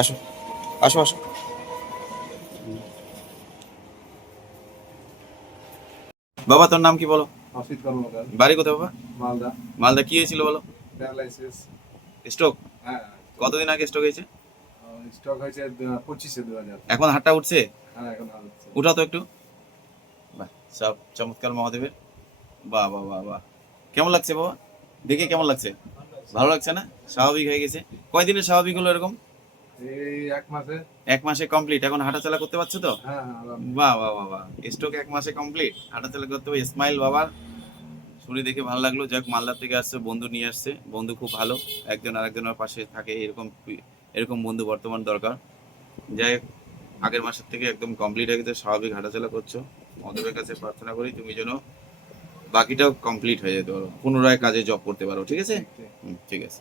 আসো আসো আসো। বাবা তোর নাম কি বলো? অসিত কর্মকার। বাড়ি কোথায় বাবা? মালদা। মালদা। কি হয়েছিল বলো? প্যারালাইসিস। স্ট্রোক? হ্যাঁ। কতদিন আগে স্ট্রোক হয়েছে? স্ট্রোক হয়েছে 25/2000। এখন হাতটা উঠছে? হ্যাঁ, এখন ভালো হচ্ছে। উঠাও তো একটু। বাহ, সব চমৎকার মহাদেবের। বাহ বাহ বাহ বাহ। কেমন লাগছে বাবা? দেখে কেমন লাগছে? ভালো লাগছে না? স্বাভাবিক হয়ে গেছে? কয়দিনে স্বাভাবিক হলো এরকম? এই 1 মাসে। 1 মাসে কমপ্লিট? এখন হাঁটাচলা করতে পারছো তো? হ্যাঁ, হ্যাঁ, বাহ বাহ বাহ বাহ। স্ট্রোক 1 মাসে কমপ্লিট, হাঁটাচলা করতে হবে। স্মাইল বাবার। শুনে দেখে ভালো লাগলো। যাক, মালদার থেকে আসছে, বন্ধু নিয়ে আসছে, বন্ধু খুব ভালো। একজন আরেকজনের পাশে থাকে, এরকম এরকম বন্ধু বর্তমান দরকার। যাই হোক, আগের মাসের থেকে একদম কমপ্লিট হয়ে গেছে, স্বাভাবিক হাঁটাচলা করছো। মহাদেবের কাছে প্রার্থনা করি তুমি যেন বাকিটাও কমপ্লিট হয়ে যেতে পারো, পুনরায় কাজে জব করতে পারো। ঠিক আছে? ঠিক। ঠিক আছে।